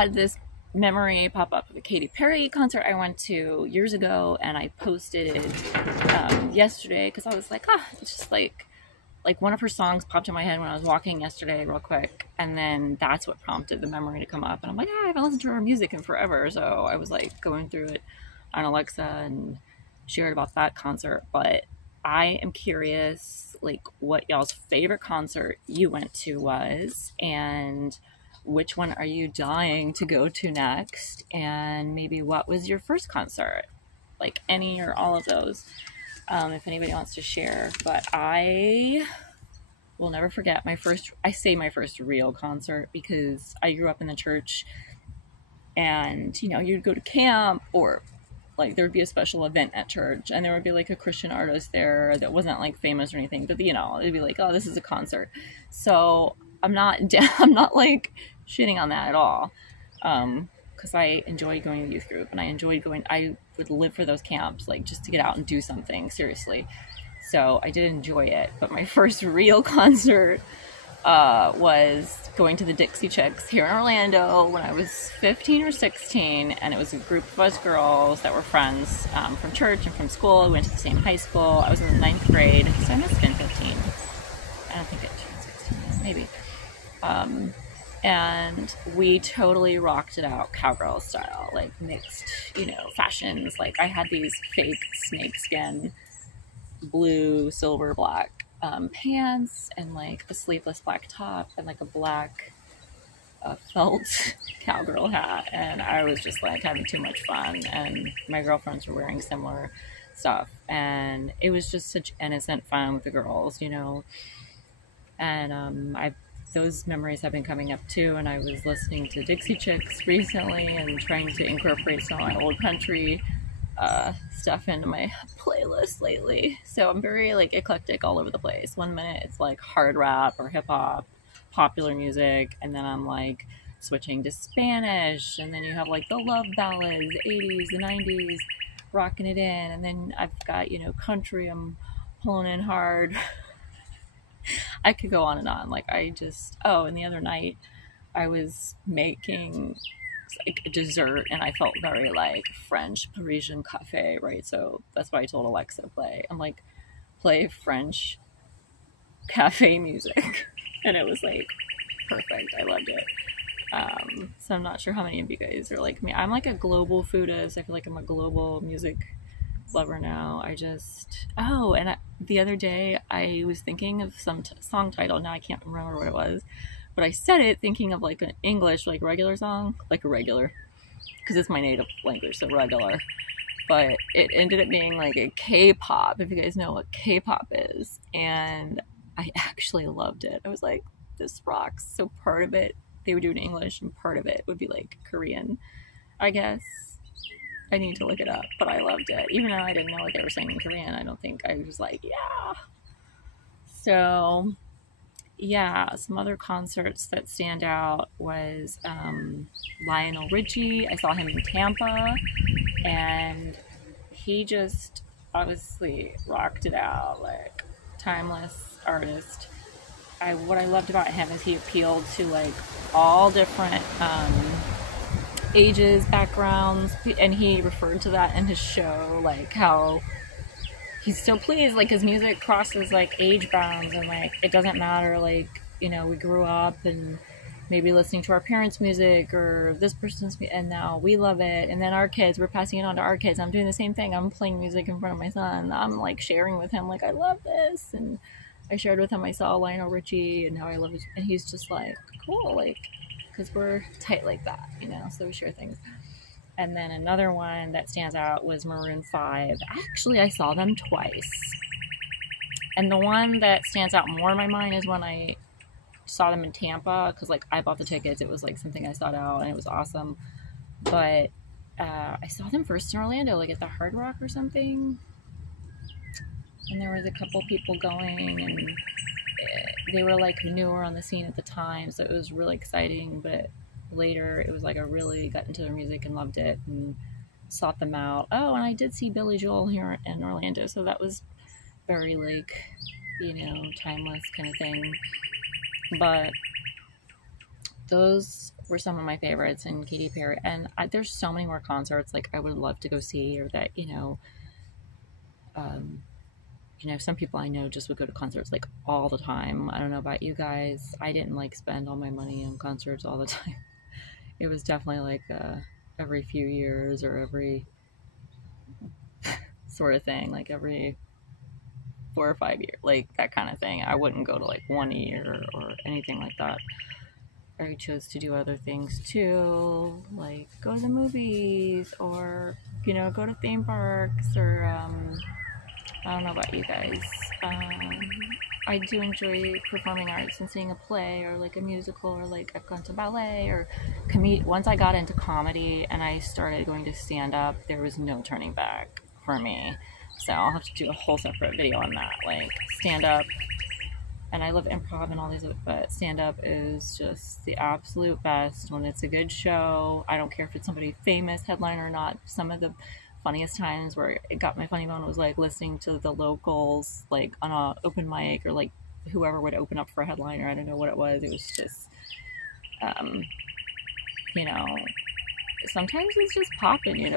Had this memory pop up of a Katy Perry concert I went to years ago, and I posted it yesterday because I was like, it's just like one of her songs popped in my head when I was walking yesterday real quick, and then that's what prompted the memory to come up. And I'm like, I haven't listened to her music in forever, so I was like going through it on Alexa and shared about that concert. But I am curious, like, what y'all's favorite concert you went to was, and which one are you dying to go to next, and maybe what was your first concert, like any or all of those, if anybody wants to share. But I will never forget my first real concert, because I grew up in the church, and you'd go to camp, or like there would be a special event at church, and there would be like a Christian artist there that wasn't like famous or anything, but it'd be like, oh, this is a concert. So I'm not like shitting on that at all, because I enjoyed going to youth group, and I would live for those camps, like just to get out and do something seriously. So I did enjoy it. But my first real concert was going to the Dixie Chicks here in Orlando when I was 15 or 16, and it was a group of us girls that were friends from church and from school. We went to the same high school. I was in the 9th grade, so I must have been 15. I don't think I turned 16 yet, maybe. And we totally rocked it out cowgirl style, like mixed, fashions. Like I had these fake snakeskin blue, silver, black pants, and like a sleeveless black top, and like a black felt cowgirl hat. And I was just like having too much fun, and my girlfriends were wearing similar stuff, and it was just such innocent fun with the girls, and those memories have been coming up too, and I was listening to Dixie Chicks recently and trying to incorporate some of my old country stuff into my playlist lately. So I'm very like eclectic all over the place. One minute it's like hard rap or hip hop, popular music, and then I'm like switching to Spanish, and then you have like the love ballads, the 80s, the 90s, rocking it in, and then I've got country I'm pulling in hard. I could go on and on. Like and the other night I was making like a dessert, and I felt very like French Parisian cafe, right? So that's why I told Alexa to play. I'm like, play French cafe music. And it was like perfect. I loved it. So I'm not sure how many of you guys are like me. I'm like a global foodist. I feel like I'm a global music lover now. The other day I was thinking of some song title. Now I can't remember what it was, but I said it thinking of like an English, like regular song, like a regular, because it's my native language, so regular. But it ended up being like a K-pop, if you guys know what K-pop is, and I actually loved it. I was like, this rocks. So part of it they would do in English, and part of it would be like Korean, I guess. I need to look it up, but I loved it. Even though I didn't know what they were saying in Korean, I don't think I was like, yeah. So, yeah, some other concerts that stand out was Lionel Richie. I saw him in Tampa, and he just obviously rocked it out, like timeless artist. What I loved about him is he appealed to like all different ages, backgrounds, and he referred to that in his show, like how he's so pleased, like his music crosses like age bounds, and like it doesn't matter, like we grew up and maybe listening to our parents' music or this person's, and now we love it, and then our kids, we're passing it on to our kids. I'm doing the same thing. I'm playing music in front of my son. I'm like sharing with him, like, I love this, and I shared with him I saw Lionel Richie and how I love it, and he's just like, cool, like, because we're tight like that, so we share things. And then another one that stands out was Maroon 5. Actually, I saw them twice. And the one that stands out more in my mind is when I saw them in Tampa, because like I bought the tickets. It was like something I sought out, and it was awesome. But I saw them first in Orlando, like at the Hard Rock or something. And there was a couple people going, and they were like newer on the scene at the time, so it was really exciting. But later it was like I really got into their music and loved it and sought them out. Oh, and I did see Billy Joel here in Orlando, so that was very like timeless kind of thing. But those were some of my favorites, and Katy Perry. And there's so many more concerts like I would love to go see, or that um, some people I know just would go to concerts like all the time. I don't know about you guys. I didn't like spend all my money on concerts all the time. It was definitely like every few years, or every sort of thing, like every 4 or 5 years, like that kind of thing. I wouldn't go to like one a year or anything like that. I chose to do other things too, like go to the movies, or go to theme parks, or I don't know about you guys. I do enjoy performing arts and seeing a play, or like a musical, or like I've gone to ballet, or once I got into comedy and I started going to stand up, there was no turning back for me. So I'll have to do a whole separate video on that, like stand up. And I love improv and all these, but stand up is just the absolute best when it's a good show. I don't care if it's somebody famous headliner or not. Some of the funniest times where it got my funny bone was like listening to the locals, like on a open mic, or like whoever would open up for a headliner. I don't know what it was. It was just, you know, sometimes it's just popping,